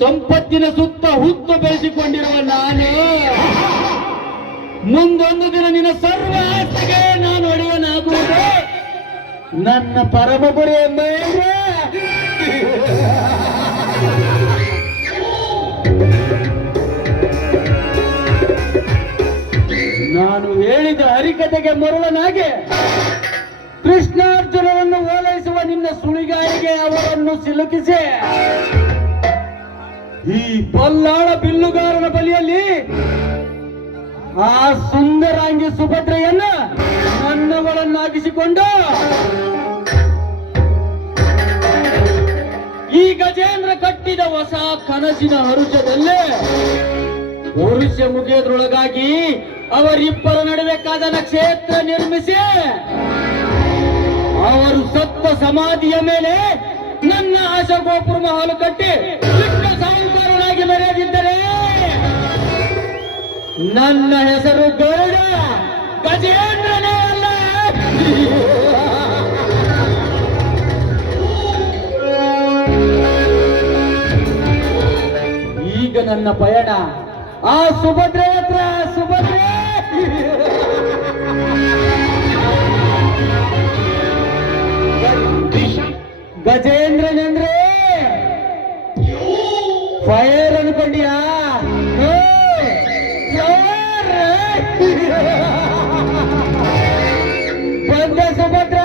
ಸಂಪತ್ತಿನ ಸುತ್ತ ಹುತ್ತು ಬೆಳೆಸಿಕೊಂಡಿರುವ ನಾನು ಮುಂದೊಂದು ದಿನ ನಿನ್ನ ಸರ್ವ ಆಸ್ತಿಗೆ ನಾನು ಒಡೆಯನಾಗುವುದು ನನ್ನ ಪರಮ ಗುರಿ ಮಹೇಂದ್ರ. ನಾನು ಹೇಳಿದ ಹರಿಕತೆಗೆ ಮರುಳನಾಗೆ ಕೃಷ್ಣಾರ್ಜುನರನ್ನು ಓಲೈಸುವ ನಿನ್ನ ಸುಳಿಗಾಯಿಗೆ ಅವರನ್ನು ಸಿಲುಕಿಸಿ ಈ ಬಲ್ಲಾಳ ಬಿಲ್ಲುಗಾರನ ಬಲಿಯಲ್ಲಿ ಆ ಸುಂದರಾಂಗಿ ಸುಭದ್ರೆಯನ್ನ ನನ್ನವಳನ್ನಾಗಿಸಿಕೊಂಡು ಈ ಗಜೇಂದ್ರ ಕಟ್ಟಿದ ಹೊಸ ಕನಸಿನ ಹರುಷದಲ್ಲೇ ಪುರುಷ ಮುಗಿಯದ್ರೊಳಗಾಗಿ ಅವರಿಬ್ಬರ ನಡುವೆ ಕದನ ಕ್ಷೇತ್ರ ನಿರ್ಮಿಸಿ ಅವರು ಸತ್ತ ಸಮಾಧಿಯ ಮೇಲೆ ನನ್ನ ಆಶಾಗೋಪುರ ಮಹಲು ಕಟ್ಟಿ ಚಿಕ್ಕ ಸಾಹುಕಾರನಾಗಿ ಮೆರೆದಿದ್ದರೆ ನನ್ನ ಹೆಸರು ಗರುಡ ಗಜೇಂದ್ರನೇ ಅಲ್ಲ. ಈಗ ನನ್ನ ಪಯಣ ಆ ಸುಭದ್ರೆ ಹತ್ರ. ಸುಭದ್ರೆ ಗಜೇಂದ್ರನೆಂದ್ರೆ ಫೈರ್ ಅನ್ಕೊಂಡಿಯಾ? ಬಂದೆ ಸುಭದ್ರ.